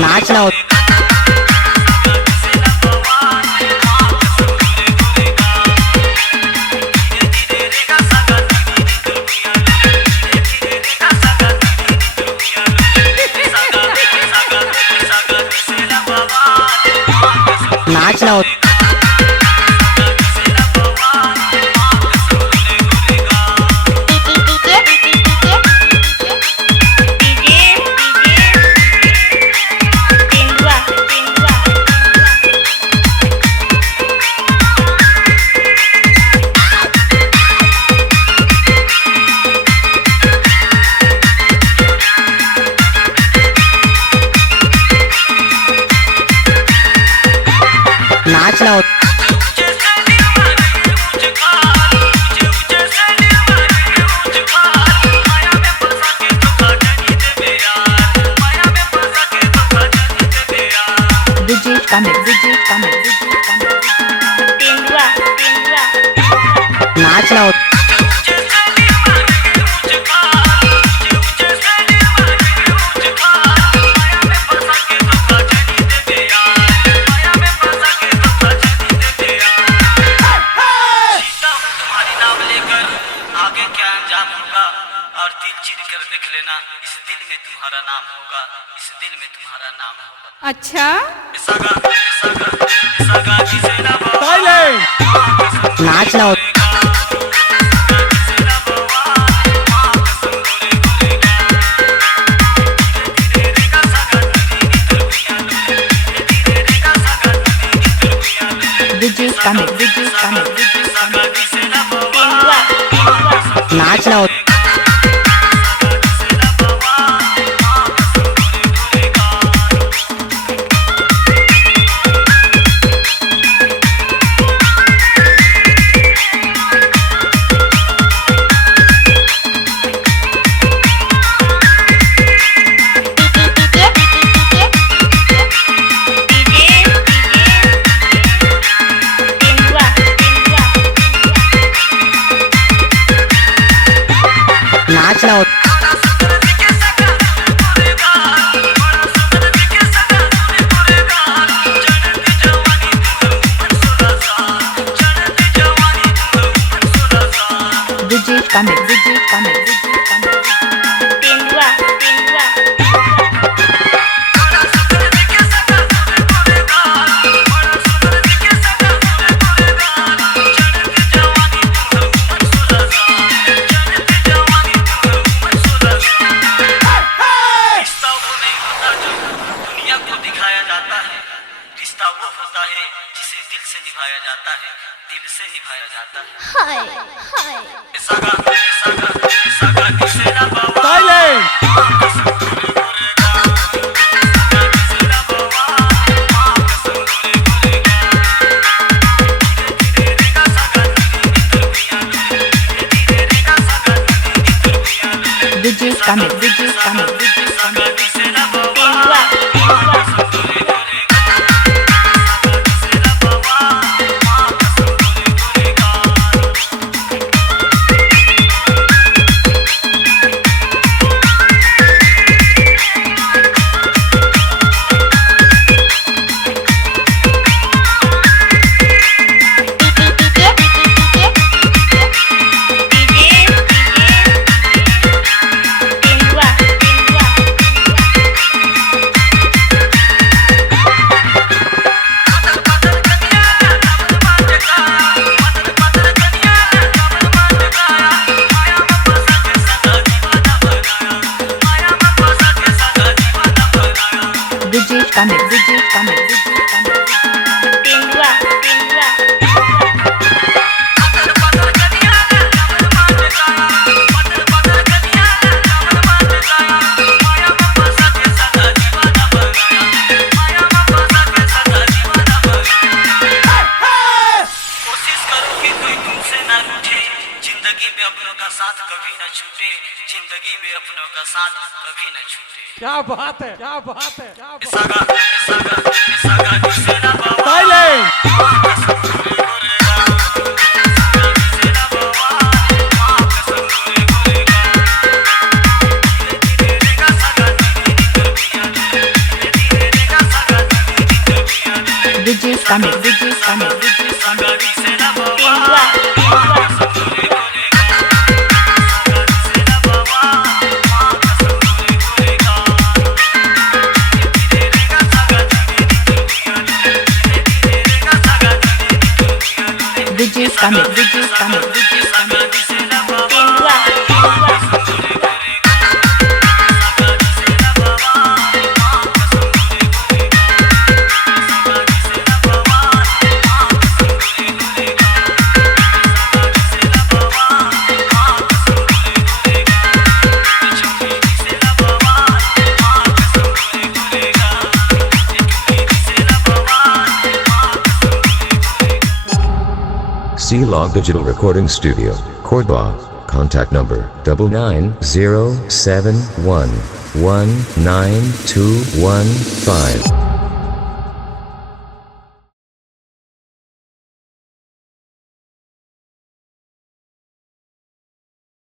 नाचना हो नाचना हो नाचना हो नाचना हो नाचना हो आगे क्या अंजाम होगा और दिल चीर कर देख लेना, इस दिल में तुम्हारा नाम होगा, इस दिल में तुम्हारा नाम होगा। अच्छा नाचना हो नाचना हो नाचना हो रिश्ता वो होता है जिसे दिल से निभाया जाता है, दिल से निभाया जाता है। अपनों का साथ कभी न छूटे, जिंदगी में अपनों का साथ कभी न छूटे। क्या बात है, क्या बात है, क्या बात है। सागा सागा सागा दिसेला बाबा साइलेंट माँ कसम गोरे गोरेगा, सागा दिसेला बाबा माँ कसम गोरे गोरेगा। धीरे धीरे रेगा सागा धीरे धीरे पिया धीरे धीरे रेगा सागा धीरे धीरे पिया DJ Summit, DJ Summit, DJ सागा Summit. दिसेला बाबा माँ कसम गोरे गोरेगा, सागा दिसेला बाबा माँ कसम गोरे गोरेगा। धीरे रेगा सागा धीरे धीरे पिया धीरे धीरे रेगा सागा धीरे धीरे पिया DJ Summit, DJ Summit, DJ सागा Summit. दिसेला बाबा माँ कसम गोरे गोरेगा, सागा दिसेला बाबा माँ कसम गोरे गोरेगा, सागा दिसेला बाबा माँ कसम गोरे गोरेगा, सागा दिसेला बाबा माँ कसम गोरे गोरेगा, छुपी दिसेला बाबा माँ कसम गोरे गोरेगा, छुपी दिसेला बाबा माँ कसम गोरे गोरेगा। C-Log Digital Recording Studio, Cordoba. Contact number 99071192115.